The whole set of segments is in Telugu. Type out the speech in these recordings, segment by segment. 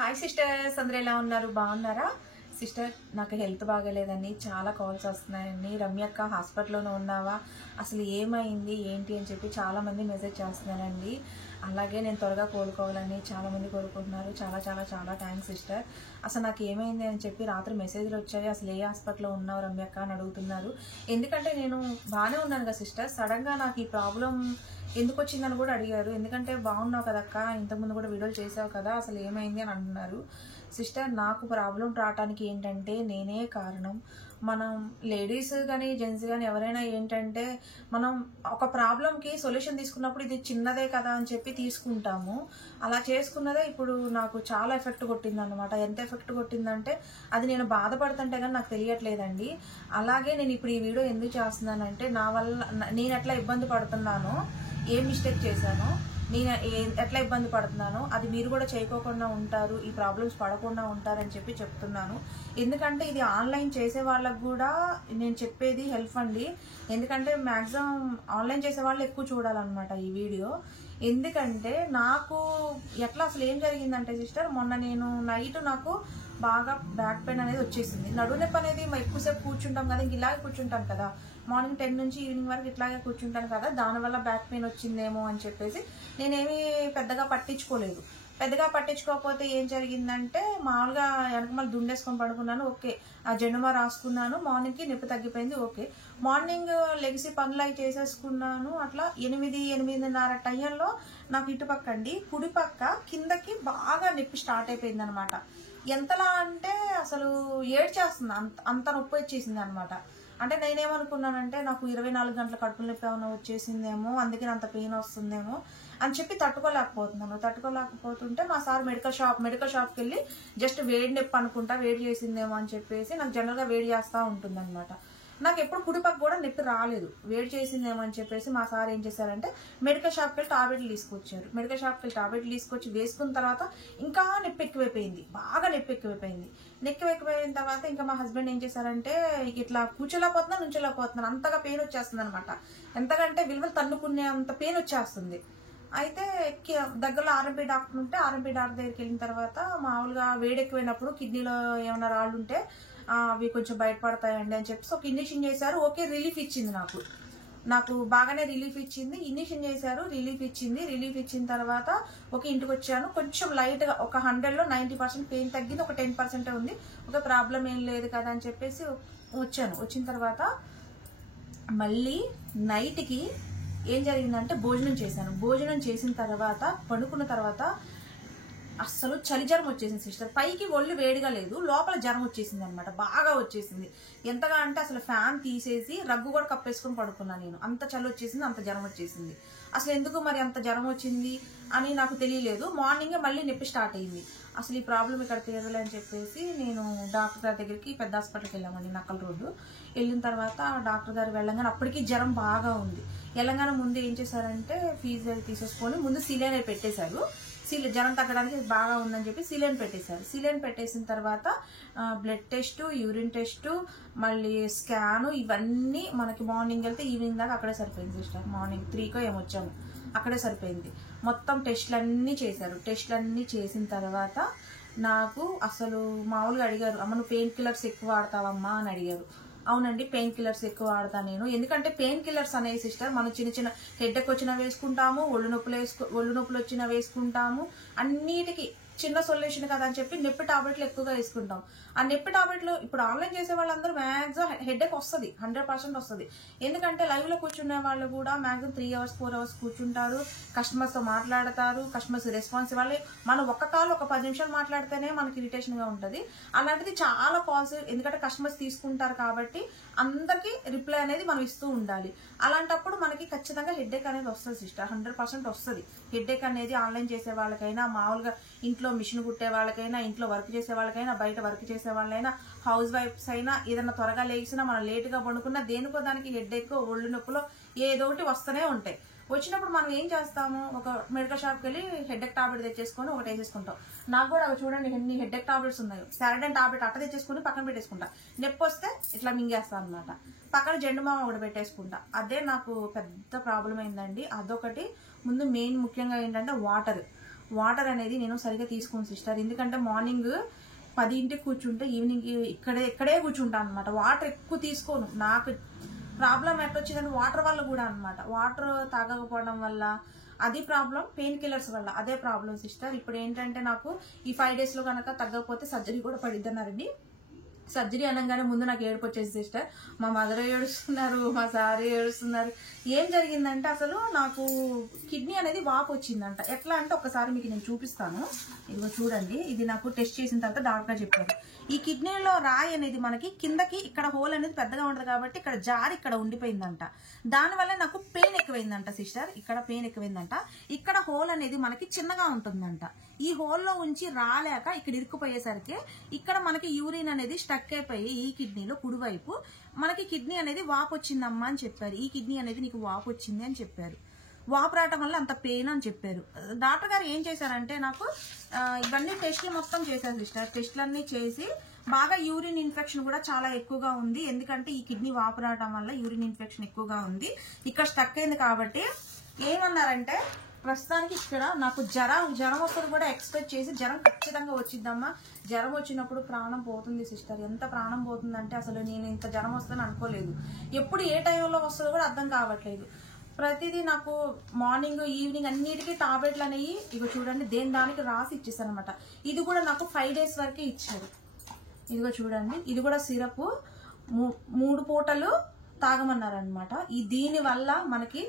హాయ్ సిస్టర్స్, అందరూ ఎలా ఉన్నారు? బాగున్నారా? సిస్టర్, నాకు హెల్త్ బాగాలేదని చాలా కాల్స్ వస్తున్నాయండి. రమ్యక్క హాస్పిటల్లోనే ఉన్నావా, అసలు ఏమైంది ఏంటి అని చెప్పి చాలామంది మెసేజ్ చేస్తున్నారండి. అలాగే నేను త్వరగా కోలుకోవాలని చాలామంది కోరుకుంటున్నారు. చాలా చాలా చాలా థ్యాంక్స్ సిస్టర్. అసలు నాకు ఏమైంది అని చెప్పి రాత్రి మెసేజ్లు వచ్చాయి. అసలు ఏ హాస్పిటల్లో ఉన్నావు రమ్యక్క అని అడుగుతున్నారు. ఎందుకంటే నేను బాగానే ఉన్నాను కదా సిస్టర్, సడన్గా నాకు ఈ ప్రాబ్లం ఎందుకు వచ్చిందని కూడా అడిగారు. ఎందుకంటే బాగున్నావు కదక్క, ఇంతకుముందు కూడా వీడియోలు చేసావు కదా, అసలు ఏమైంది అని అంటున్నారు. సిస్టర్, నాకు ప్రాబ్లం రావడానికి ఏంటంటే నేనే కారణం. మనం లేడీస్ కానీ జెంట్స్ కానీ ఎవరైనా ఏంటంటే మనం ఒక ప్రాబ్లంకి సొల్యూషన్ తీసుకున్నప్పుడు ఇది చిన్నదే కదా అని చెప్పి తీసుకుంటాము. అలా చేసుకున్నదే ఇప్పుడు నాకు చాలా ఎఫెక్ట్ కొట్టింది అనమాట. ఎంత ఎఫెక్ట్ కొట్టిందంటే అది నేను బాధపడుతుంటే కానీ నాకు తెలియట్లేదండి. అలాగే నేను ఇప్పుడు ఈ వీడియో ఎందుకు చేస్తున్నానంటే నా వల్ల నేను ఎట్లా ఇబ్బంది పడుతున్నానో, ఏం మిస్టేక్ చేశానో, నేను ఎట్లా ఇబ్బంది పడుతున్నానో అది మీరు కూడా చేయకోకుండా ఉంటారు, ఈ ప్రాబ్లమ్స్ పడకుండా ఉంటారని చెప్పి చెప్తున్నాను. ఎందుకంటే ఇది ఆన్లైన్ చేసే వాళ్ళకు కూడా నేను చెప్పేది హెల్ప్ అండి. ఎందుకంటే మ్యాక్సిమం ఆన్లైన్ చేసే వాళ్ళు ఎక్కువ చూడాలన్నమాట ఈ వీడియో. ఎందుకంటే నాకు ఎట్లా అసలు ఏం జరిగిందంటే సిస్టర్, మొన్న నేను నైట్ నాకు బాగా బ్యాక్ పెయిన్ అనేది వచ్చేసింది. నడుము నొప్పి అనేది ఎక్కువసేపు కూర్చుంటాం కదా, ఇంక ఇలాగే కూర్చుంటాను కదా, మార్నింగ్ 10 నుంచి ఈవినింగ్ వరకు ఇట్లాగే కూర్చుంటాను కదా, దానివల్ల బ్యాక్ పెయిన్ వచ్చిందేమో అని చెప్పేసి నేనేమీ పెద్దగా పట్టించుకోలేదు. పెద్దగా పట్టించుకోకపోతే ఏం జరిగిందంటే మామూలుగా వెనకమల దుండేసుకొని పడుకున్నాను. ఓకే, ఆ జెండుమా రాసుకున్నాను. మార్నింగ్కి నొప్పి తగ్గిపోయింది. ఓకే, మార్నింగ్ లెగిసి పనులు అవి చేసేసుకున్నాను. అట్లా 8-8:30 టైంలో నాకు ఇటుపక్క అండి, కుడిపక్క కిందకి బాగా నొప్పి స్టార్ట్ అయిపోయింది అనమాట. ఎంతలా అంటే అసలు ఏడ్చేస్తుంది, అంత నొప్పి వచ్చేసింది అనమాట. అంటే నేనేమనుకున్నానంటే నాకు 24 గంటల కడుపు నొప్పి ఏమైనా వచ్చేసిందేమో, అందుకే అంత పెయిన్ వస్తుందేమో అని చెప్పి తట్టుకోలేకపోతుంటే మా సార్ మెడికల్ షాప్కి వెళ్ళి జస్ట్ వేడి నొప్పి అనుకుంటా, వేడి చేసిందేమో అని చెప్పేసి, నాకు జనరల్గా వేడి చేస్తూ ఉంటుంది అనమాట. నాకు ఎప్పుడు కుడిపక్క కూడా నొప్పి రాలేదు, వేడి చేసిందేమో అని చెప్పేసి మా సార్ ఏం చేశారంటే మెడికల్ షాప్కి వెళ్ళి టాబ్లెట్లు తీసుకొచ్చారు. మెడికల్ షాప్కి వెళ్ళి టాబ్లెట్లు తీసుకొచ్చి వేసుకున్న తర్వాత ఇంకా నొప్పి ఎక్కువైపోయింది, బాగా నొప్పి ఎక్కువైపోయింది. ఎక్కువైపోయిన తర్వాత ఇంకా మా హస్బెండ్ ఏం చేశారంటే, ఇట్లా కూర్చోలేకపోతున్నాను, నుంచోలేకపోతున్నాను, అంతగా పెయిన్ వచ్చేస్తుంది అనమాట. ఎంతకంటే విలువలు తన్నుకునే అంత పెయిన్ వచ్చేస్తుంది. అయితే దగ్గరలో ఆర్ఎంపీ డాక్టర్ ఉంటే ఆర్ఎంపీ డాక్టర్ దగ్గరికి వెళ్ళిన తర్వాత మామూలుగా వేడి ఎక్కువైనప్పుడు కిడ్నీలో ఏమైనా రాళ్ళు ఉంటే అవి కొంచెం బయటపడతాయండి అని చెప్పి ఒక ఇంజెక్షన్ చేశారు. ఓకే, రిలీఫ్ ఇచ్చింది, నాకు బాగానే రిలీఫ్ ఇచ్చింది. ఇంజెక్షన్ చేశారు, రిలీఫ్ ఇచ్చిన తర్వాత ఒక ఇంటికి వచ్చాను. కొంచెం లైట్గా ఒక 100లో 90% పెయిన్ తగ్గింది, ఒక 10% ఉంది. ఒక ప్రాబ్లం ఏం లేదు కదా అని చెప్పేసి వచ్చాను. వచ్చిన తర్వాత మళ్ళీ నైట్కి ఏం జరిగిందంటే భోజనం చేశాను. భోజనం చేసిన తర్వాత పడుకున్న తర్వాత అస్సలు చలి జ్వరం వచ్చేసింది సిస్టర్. పైకి ఒళ్ళు వేడిగా లేదు, లోపల జ్వరం వచ్చేసింది అనమాట, బాగా వచ్చేసింది. ఎంతగా అంటే అసలు ఫ్యాన్ తీసేసి రగ్గు కూడా కప్పేసుకొని పడుకున్నాను నేను. అంత చలి వచ్చేసింది, అంత జ్వరం వచ్చేసింది. అసలు ఎందుకు మరి అంత జ్వరం వచ్చింది అని నాకు తెలియలేదు. మార్నింగే మళ్ళీ నొప్పి స్టార్ట్ అయింది. అసలు ఈ ప్రాబ్లం ఇక్కడ తీరలే అని చెప్పేసి నేను డాక్టర్ గారి దగ్గరికి పెద్ద హాస్పిటల్కి వెళ్ళామండి, నక్కల రోడ్డు. వెళ్ళిన తర్వాత డాక్టర్ గారు వెళ్ళంగానే అప్పటికి జ్వరం బాగా ఉంది. వెళ్ళంగానే ముందు ఏం చేశారంటే ఫీజు తీసేసుకొని ముందు సిలియన్ పెట్టేశారు. జ్వరం తగ్గడానికి బాగా ఉందని చెప్పి సిలియన్ పెట్టేశారు. సిలియన్ పెట్టేసిన తర్వాత బ్లడ్ టెస్ట్, యూరిన్ టెస్ట్, మళ్ళీ స్కాను, ఇవన్నీ మనకి మార్నింగ్ వెళ్తే ఈవినింగ్ దాకా అక్కడే సరిపోయింది సిస్టర్. మార్నింగ్ 3కో ఏమొచ్చాము, అక్కడే సరిపోయింది. మొత్తం టెస్టులన్నీ చేశారు. టెస్టులన్నీ చేసిన తర్వాత నాకు అసలు మామూలుగా అడిగారు, అమ్మ నువ్వు పెయిన్ కిల్లర్స్ ఎక్కువ వాడతావమ్మా అని అడిగారు. అవునండి, పెయిన్ కిల్లర్స్ ఎక్కువ వాడతాను నేను. ఎందుకంటే పెయిన్ కిల్లర్స్ అనేవి సిస్టర్ మనం చిన్న హెడ్ఏక్ వచ్చినా వేసుకుంటాము, ఒళ్ళు నొప్పులు వచ్చినా వేసుకుంటాము, అన్నిటికీ చిన్న సొల్యూషన్ కదా అని చెప్పి నొప్పి టాబ్లెట్లు ఎక్కువగా వేసుకుంటాం. ఆ నొప్పి టాబ్లెట్లు ఇప్పుడు ఆన్లైన్ చేసే వాళ్ళందరూ మ్యాక్సిమం హెడ్ఏక్ వస్తుంది, 100% వస్తుంది. ఎందుకంటే లైవ్ లో కూర్చునే వాళ్ళు కూడా మ్యాక్సిమం 3 hours 4 hours కూర్చుంటారు, కస్టమర్స్ తో మాట్లాడతారు, కస్టమర్స్ రెస్పాన్స్ ఇవ్వాలి. మనం ఒక్క కాల్ ఒక 10 నిమిషాలు మాట్లాడితేనే మనకి ఇరిటేషన్ గా ఉంటుంది. అలాంటిది చాలా కాల్స్, ఎందుకంటే కస్టమర్స్ తీసుకుంటారు కాబట్టి అందరికి రిప్లై అనేది మనం ఇస్తూ ఉండాలి. అలాంటప్పుడు మనకి ఖచ్చితంగా హెడ్ఏక్ అనేది వస్తుంది సిస్టర్, 100% వస్తుంది. హెడ్ఏక్ అనేది ఆన్లైన్ చేసే వాళ్ళకైనా, మామూలుగా ఇంట్లో మిషన్ కుట్టే వాళ్ళకైనా, ఇంట్లో వర్క్ చేసే వాళ్ళకైనా, బయట వర్క్ చేసే వాళ్ళైనా, హౌస్ వైఫ్స్ అయినా, ఏదైనా త్వరగా లేచినా, మనం లేటుగా పండుకున్నా, దేనికో దానికి హెడ్ఏక్, ఒళ్ళు నొప్పులో ఏదో ఒకటి వస్తూనే ఉంటాయి. వచ్చినప్పుడు మనం ఏం చేస్తాము, ఒక మెడికల్ షాప్కి వెళ్ళి హెడ్ఏక్ టాబ్లెట్ తెచ్చేసుకొని ఒకటి వేసేసుకుంటాం. నాకు కూడా చూడండి ఎన్ని హెడ్ఏక్ టాబ్లెట్స్ ఉన్నాయో, సారడైన్ టాబ్లెట్ అట్ట తెచ్చేసుకుని పక్కన పెట్టేసుకుంటా. నొప్పి వస్తే ఇట్లా మింగేస్తాను అనమాట. పక్కన జెండుమామ ఒకటి పెట్టేసుకుంటా. అదే నాకు పెద్ద ప్రాబ్లం అయిందండి. అదొకటి. ముందు మెయిన్ ముఖ్యంగా ఏంటంటే వాటర్ అనేది నేను సరిగా తీసుకోను సిస్టర్. ఎందుకంటే మార్నింగ్ 10 కూర్చుంటే ఈవినింగ్ ఇక్కడే కూర్చుంటాను అనమాట. వాటర్ ఎక్కువ తీసుకోను. నాకు ప్రాబ్లం ఎట్టొచ్చిందంటే వాటర్ వల్ల కూడా అనమాట. వాటర్ తాగకపోవడం వల్ల అది ప్రాబ్లం, పెయిన్ కిల్లర్స్ వల్ల అదే ప్రాబ్లం సిస్టర్. ఇప్పుడు ఏంటంటే నాకు ఈ 5 days లో కనుక తగ్గకపోతే సర్జరీ కూడా పడిద్దన్నారండి. సర్జరీ అనగానే ముందు నాకు ఏడుపు వచ్చేసి సిస్టర్. మా మదర్ ఏడుస్తున్నారు, మా సార్ ఏడుస్తున్నారు. ఏం జరిగిందంటే అసలు నాకు కిడ్నీ అనేది వాపు వచ్చిందంట. ఎట్లా అంటే ఒకసారి మీకు నేను చూపిస్తాను. ఇదిగో చూడండి, ఇది నాకు టెస్ట్ చేసిన తర్వాత డాక్టర్ చెప్పారు. ఈ కిడ్నీలో రాయి అనేది మనకి కిందకి ఇక్కడ హోల్ అనేది పెద్దగా ఉంటుంది కాబట్టి ఇక్కడ జారి ఇక్కడ ఉండిపోయిందంట. దానివల్ల నాకు పెయిన్ ఎక్కువైందంట సిస్టర్. ఇక్కడ పెయిన్ ఎక్కువైందంట. ఇక్కడ హోల్ అనేది మనకి చిన్నగా ఉంటుందంట. ఈ హోల్లో ఉంచి రాలేక ఇక్కడ ఇరుక్కుపోయేసరికి ఇక్కడ మనకి యూరిన్ అనేది స్టక్ అయిపోయి ఈ కిడ్నీలో కుడివైపు మనకి కిడ్నీ అనేది వాపు వచ్చిందమ్మా అని చెప్పారు. ఈ కిడ్నీ అనేది నీకు వాపు వచ్చింది అని చెప్పారు. వాపు రావటం వల్ల అంత పెయిన్ అని చెప్పారు. డాక్టర్ గారు ఏం చేశారంటే నాకు ఇవన్నీ టెస్టులు మొత్తం చేశారు సిస్టర్. టెస్టులన్నీ చేసి బాగా యూరిన్ ఇన్ఫెక్షన్ కూడా చాలా ఎక్కువగా ఉంది. ఎందుకంటే ఈ కిడ్నీ వాపు రావటం వల్ల యూరిన్ ఇన్ఫెక్షన్ ఎక్కువగా ఉంది. ఇక్కడ స్టక్ అయింది కాబట్టి ఏమన్నారంటే ప్రస్తుతానికి ఇక్కడ నాకు జ్వరం వస్తుంది కూడా ఎక్స్పెక్ట్ చేసి, జ్వరం ఖచ్చితంగా వచ్చిద్దమ్మా, జ్వరం వచ్చినప్పుడు ప్రాణం పోతుంది సిస్టర్. ఎంత ప్రాణం పోతుందంటే అసలు నేను ఇంత జ్వరం వస్తుందని అనుకోలేదు. ఎప్పుడు ఏ టైంలో వస్తుందో కూడా అర్థం కావట్లేదు. ప్రతిదీ నాకు మార్నింగ్ ఈవినింగ్ అన్నిటికీ టాబ్లెట్లు అనేవి ఇక చూడండి దేని దానికి రాసి ఇచ్చేసారు అనమాట. ఇది కూడా నాకు 5 days వరకే ఇచ్చారు. ఇదిగో చూడండి, ఇది కూడా సిరప్ 3 పూటలు తాగమన్నారనమాట. దీని వల్ల మనకి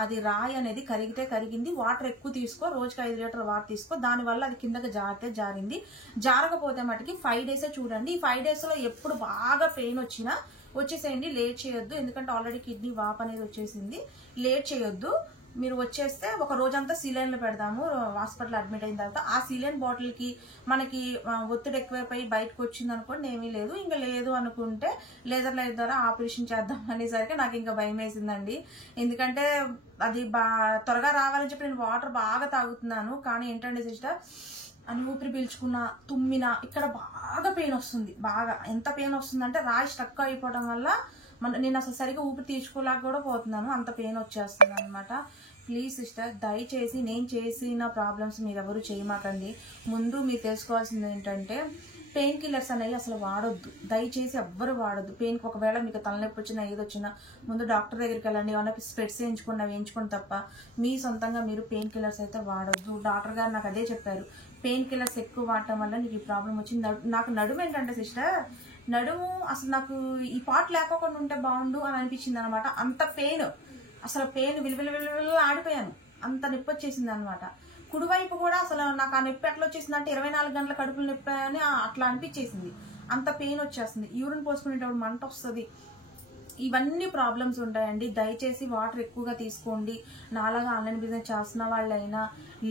అది రాయి అనేది కరిగితే కరిగింది. వాటర్ ఎక్కువ తీసుకో, రోజుకి 5 లీటర్ వాటర్ తీసుకో. దానివల్ల అది కిందకి జారితే జారింది. జారకపోతే మటుకి 5 days చూడండి. ఈ 5 days లో ఎప్పుడు బాగా పెయిన్ వచ్చినా వచ్చేసేయండి, లేట్ చేయొద్దు. ఎందుకంటే ఆల్రెడీ కిడ్నీ వాప్ అనేది వచ్చేసింది. లేట్ చేయొద్దు. మీరు వచ్చేస్తే ఒక రోజంతా సిలైన్లు పెడదాము. హాస్పిటల్ అడ్మిట్ అయిన తర్వాత ఆ సిలైన్ బాటిల్కి మనకి ఒత్తిడి ఎక్కువైపోయి బయటకు వచ్చింది అనుకోండి, ఏమీ లేదు. ఇంకా లేదు అనుకుంటే లేజర్ లైట్ ద్వారా ఆపరేషన్ చేద్దాం అనేసరికి నాకు ఇంకా భయం వేసిందండి. ఎందుకంటే అది త్వరగా రావాలని చెప్పి నేను వాటర్ బాగా తాగుతున్నాను. కానీ ఏంటంటే సిస్టర్, అని ఊపిరి పీల్చుకున్న, తుమ్మిన ఇక్కడ బాగా పెయిన్ వస్తుంది. బాగా ఎంత పెయిన్ వస్తుందంటే రాయి స్టక్ అయిపోవడం వల్ల నేను అసలు సరిగా ఊపిరి తీసుకోలేక కూడా పోతున్నాను. అంత పెయిన్ వచ్చేస్తుంది అనమాట. ప్లీజ్ సిస్టర్, దయచేసి నేను చేసిన ప్రాబ్లమ్స్ మీరు ఎవరు చేయమాకండి. ముందు మీరు తెలుసుకోవాల్సింది ఏంటంటే పెయిన్ కిల్లర్స్ అనేవి అసలు వాడొద్దు. దయచేసి ఎవ్వరు వాడొద్దు. పెయిన్కి ఒకవేళ మీకు తలనొప్పి వచ్చినా ఏది వచ్చినా ముందు డాక్టర్ దగ్గరికి వెళ్ళండి. ఏమైనా స్పెట్స్ వేయించుకోండి తప్ప మీ సొంతంగా మీరు పెయిన్ కిల్లర్స్ అయితే వాడొద్దు. డాక్టర్ గారు నాకు అదే చెప్పారు. పెయిన్ కిల్లర్స్ ఎక్కువ వాడటం వల్ల నీకు ఈ ప్రాబ్లం వచ్చింది. నాకు నడుము ఏంటంటే సిస్టర్, నడుము అసలు నాకు ఈ పార్ట్ లేకపోకుండా ఉంటే బాగుండు అని అనిపించింది అనమాట. అంత పెయిన్, అసలు పెయిన్ విలువిలువిలు ఆడిపోయాను. అంత నొప్పి వచ్చేసింది అనమాట. కుడివైపు కూడా అసలు నాకు ఆ నొప్పి ఎట్లా వచ్చేసిందంటే 24 గంటల కడుపులు నొప్పి అని అట్లా అనిపించేసింది. అంత పెయిన్ వచ్చేస్తుంది. యూరిన్ పోసుకునేటప్పుడు మంట వస్తుంది. ఇవన్నీ ప్రాబ్లమ్స్ ఉంటాయండి. దయచేసి వాటర్ ఎక్కువగా తీసుకోండి. నాలాగా ఆన్లైన్ బిజినెస్ చేస్తున్న వాళ్ళైనా,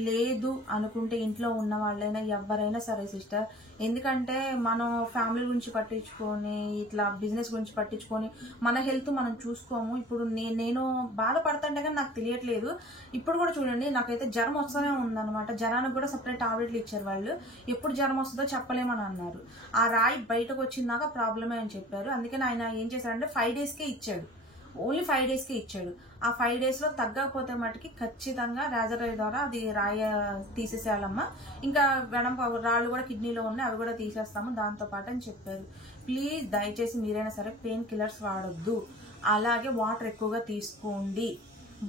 లేదు అనుకుంటే ఇంట్లో ఉన్న వాళ్ళైనా, ఎవరైనా సరే సిస్టర్. ఎందుకంటే మనం ఫ్యామిలీ గురించి పట్టించుకొని, ఇట్లా బిజినెస్ గురించి పట్టించుకొని మన హెల్త్ మనం చూసుకోము. ఇప్పుడు నేను బాధపడుతుంటే కానీ నాకు తెలియట్లేదు. ఇప్పుడు కూడా చూడండి, నాకైతే జ్వరం వస్తూనే ఉందన్నమాట. జ్వరానికి కూడా సపరేట్ టాబ్లెట్లు ఇచ్చారు వాళ్ళు. ఎప్పుడు జ్వరం వస్తుందో చెప్పలేమని అన్నారు. ఆ రాయి బయటకు వచ్చిందాక ప్రాబ్లమే అని చెప్పారు. అందుకని ఆయన ఏం చేశారంటే 5 daysకే ఇచ్చాడు. ఓన్లీ 5 daysకే ఇచ్చాడు. ఆ 5 daysలో తగ్గకపోతే మటుకి ఖచ్చితంగా రేజర్ ద్వారా అది రాయి తీసేసేయాలమ్మా. ఇంకా వెనక రాళ్ళు కూడా కిడ్నీలో ఉన్నాయి, అవి కూడా తీసేస్తాము దాంతో పాటు అని చెప్పారు. ప్లీజ్ దయచేసి మీరైనా సరే పెయిన్ కిల్లర్స్ వాడొద్దు. అలాగే వాటర్ ఎక్కువగా తీసుకోండి.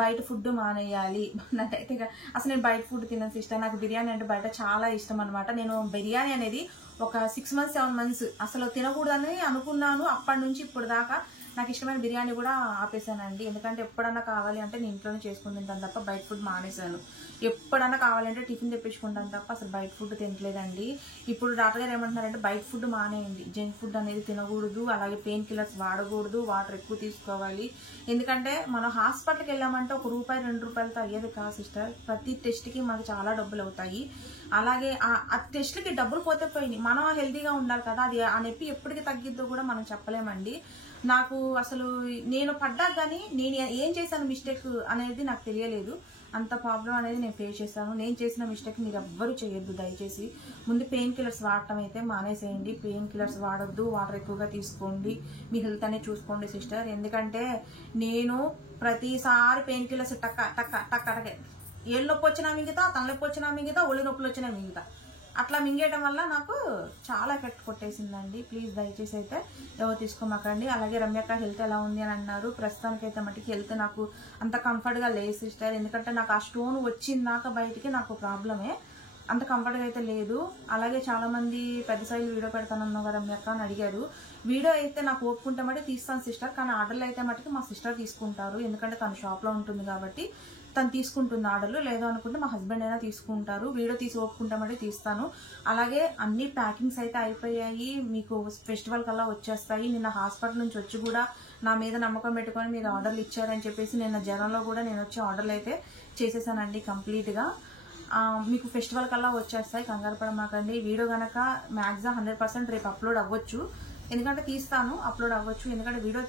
బయట ఫుడ్ మానేయాలి. నాకైతే అసలు నేను బయట ఫుడ్ తినను సిస్టర్. నాకు బిర్యానీ అంటే బయట చాలా ఇష్టం అనమాట. నేను బిర్యానీ అనేది ఒక 6 months 7 months అసలు తినకూడదని అనుకున్నాను. అప్పటి నుంచి ఇప్పుడు దాకా నాకు ఇష్టమైన బిర్యానీ కూడా ఆపేసానండి. ఎందుకంటే ఎప్పుడన్నా కావాలి అంటే నేను ఇంట్లోనే చేసుకుని తింటాను తప్ప బయట ఫుడ్ మానేశాను. ఎప్పుడన్నా కావాలంటే టిఫిన్ తెప్పించుకుంటాను తప్ప అసలు బయట ఫుడ్ తినట్లేదండి. ఇప్పుడు డాక్టర్ గారు ఏమంటున్నారంటే బయట ఫుడ్ మానేయండి, జంక్ ఫుడ్ అనేది తినకూడదు, అలాగే పెయిన్ కిల్లర్స్ వాడకూడదు, వాటర్ ఎక్కువ తీసుకోవాలి. ఎందుకంటే మనం హాస్పిటల్కి వెళ్ళామంటే ₹1 ₹2తో అయ్యేది కాదు సిస్టర్. ప్రతి టెస్ట్కి మనకు చాలా డబ్బులు అవుతాయి. అలాగే ఆ టెస్ట్లకి డబ్బులు పోతే పోయినాయి, మనం హెల్తీగా ఉండాలి కదా. అది ఆ నొప్పి ఎప్పటికి తగ్గిద్దో కూడా మనం చెప్పలేమండి. నాకు అసలు నేను పడ్డా కానీ నేను ఏం చేశాను మిస్టేక్ అనేది నాకు తెలియలేదు. అంత ప్రాబ్లం అనేది నేను ఫేస్ చేశాను. నేను చేసిన మిస్టేక్ మీరు ఎవ్వరూ చేయొద్దు దయచేసి. ముందు పెయిన్ కిల్లర్స్ వాడటం అయితే మానేసేయండి. పెయిన్ కిల్లర్స్ వాడొద్దు, వాటర్ ఎక్కువగా తీసుకోండి, మీ హెల్త్ అనేది చూసుకోండి సిస్టర్. ఎందుకంటే నేను ప్రతిసారి పెయిన్ కిల్లర్స్ టక్క టక్క టక్క టక్క ఏళ్ళు నొప్పి వచ్చినా మిగతా, తలనొప్పి వచ్చినా మిగతా, ఒళ్ళు నొప్పులు వచ్చినా మిగతా. అట్లా మింగేయడం వల్ల నాకు చాలా ఎఫెక్ట్ కొట్టేసిందండి. ప్లీజ్ దయచేసి అయితే ఎవరు తీసుకోమాకండి. అలాగే రమ్యక్క హెల్త్ ఎలా ఉంది అని అన్నారు. ప్రస్తుతానికైతే మటుకు హెల్త్ నాకు అంత కంఫర్ట్గా లేదు సిస్టర్. ఎందుకంటే నాకు ఆ స్టోన్ వచ్చిందాక బయటికి నాకు ప్రాబ్లమే, అంత కంఫర్ట్గా అయితే లేదు. అలాగే చాలా మంది పెద్ద సైజు వీడియో పెడతానన్నా కదా రమ్యక్క అని అడిగారు. వీడియో అయితే నాకు ఒప్పుకుంటే మటుకు తీస్తాను సిస్టర్, కానీ ఆర్డర్లు అయితే మటుకు మా సిస్టర్ తీసుకుంటారు. ఎందుకంటే తన షాప్లో ఉంటుంది కాబట్టి తను తీసుకుంటుంది ఆర్డర్లు. లేదు అనుకుంటే మా హస్బెండ్ అయినా తీసుకుంటారు. వీడియో తీసి ఒప్పుకుంటే మటుకు తీస్తాను. అలాగే అన్ని ప్యాకింగ్స్ అయితే అయిపోయాయి, మీకు ఫెస్టివల్ కల్లా వచ్చేస్తాయి. నిన్న హాస్పిటల్ నుంచి వచ్చి కూడా నా మీద నమ్మకం పెట్టుకొని మీరు ఆర్డర్లు ఇచ్చారని చెప్పేసి నిన్న జనంలో కూడా నేను వచ్చి ఆర్డర్లు అయితే చేసేసానండి కంప్లీట్గా. మీకు ఫెస్టివల్ కల్లా వచ్చేస్తాయి, కంగారు పడమాకండి. వీడియో కనుక మ్యాక్సిమం 100% రేపు అప్లోడ్ అవ్వచ్చు, ఎందుకంటే తీస్తాను, అప్లోడ్ అవ్వచ్చు. ఎందుకంటే వీడియో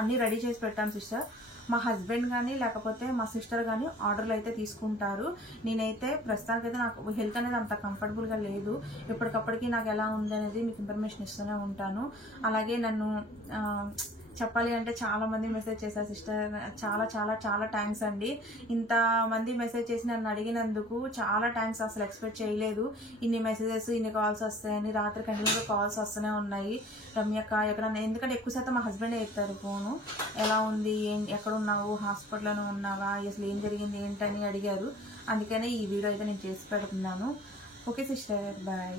అన్నీ రెడీ చేసి పెట్టాను సిస్టర్. మా హస్బెండ్ కానీ లేకపోతే మా సిస్టర్ కానీ ఆర్డర్లు అయితే తీసుకుంటారు. నేనైతే ప్రస్తుతానికైతే నాకు హెల్త్ అనేది అంత కంఫర్టబుల్గా లేదు. ఎప్పటికప్పటికి నాకు ఎలా ఉంది అనేది మీకు ఇన్ఫర్మేషన్ ఇస్తూనే ఉంటాను. అలాగే నన్ను చెప్పాలి అంటే చాలా మంది మెసేజ్ చేశారు సిస్టర్. చాలా చాలా చాలా థ్యాంక్స్ అండి. ఇంతమంది మెసేజ్ చేసి నన్ను అడిగినందుకు చాలా థ్యాంక్స్. అసలు ఎక్స్పెక్ట్ చేయలేదు ఇన్ని మెసేజెస్, ఇన్ని కాల్స్ వస్తాయని. రాత్రి కంటిన్యూగా కాల్స్ వస్తూనే ఉన్నాయి. రమ్యక్క ఎక్కడన్నా, ఎందుకంటే ఎక్కువ శాతం మా హస్బెండే ఎత్తారు ఫోను. ఎలా ఉంది, ఎక్కడున్నావు, హాస్పిటల్లోనే ఉన్నావా, అసలు ఏం జరిగింది ఏంటని అడిగారు. అందుకనే ఈ వీడియో అయితే నేను చేసి పెడుతున్నాను. Okay sister, bye.